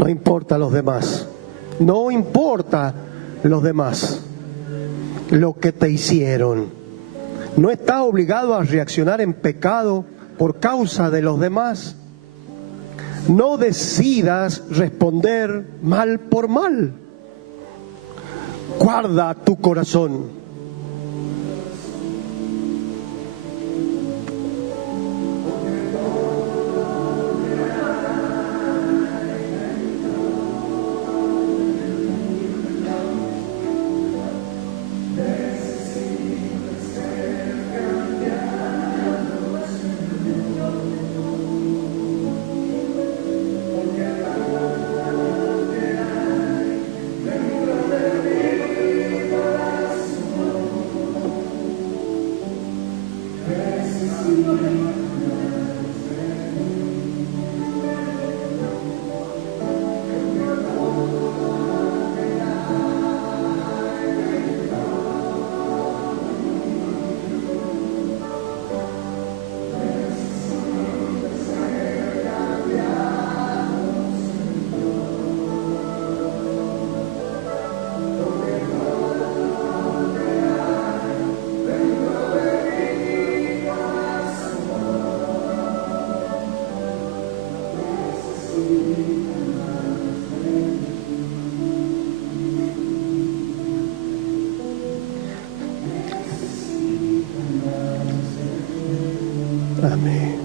No importa los demás. No importa los demás. Lo que te hicieron. No estás obligado a reaccionar en pecado por causa de los demás. No decidas responder mal por mal. Guarda tu corazón. Amén.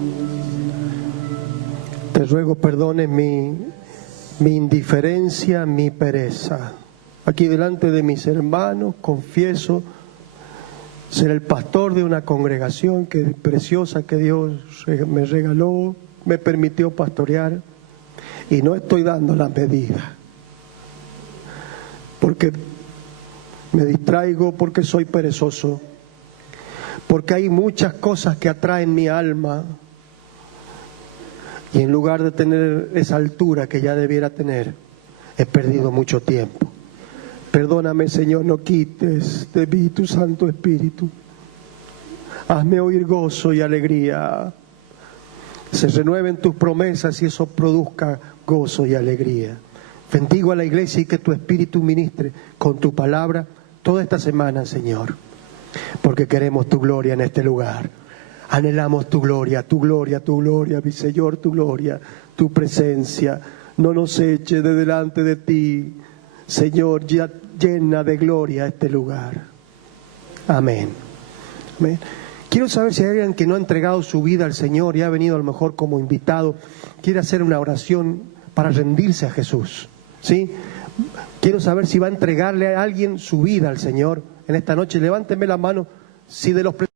Te ruego perdones mi indiferencia, mi pereza. Aquí delante de mis hermanos confieso ser el pastor de una congregación que preciosa que Dios me regaló, me permitió pastorear, y no estoy dando la medida. Porque me distraigo, porque soy perezoso. Porque hay muchas cosas que atraen mi alma y en lugar de tener esa altura que ya debiera tener, he perdido mucho tiempo. Perdóname, Señor, no quites de mí tu Santo Espíritu. Hazme oír gozo y alegría. Se renueven tus promesas y eso produzca gozo y alegría. Bendigo a la iglesia y que tu Espíritu ministre con tu palabra toda esta semana, Señor. Porque queremos tu gloria en este lugar. Anhelamos tu gloria, tu gloria, tu gloria, mi Señor, tu gloria, tu presencia. No nos eche de delante de ti, Señor, ya llena de gloria este lugar. Amén. Amén. Quiero saber si hay alguien que no ha entregado su vida al Señor y ha venido a lo mejor como invitado, quiere hacer una oración para rendirse a Jesús. ¿Sí? Quiero saber si va a entregarle a alguien su vida al Señor en esta noche. Levánteme la mano si de los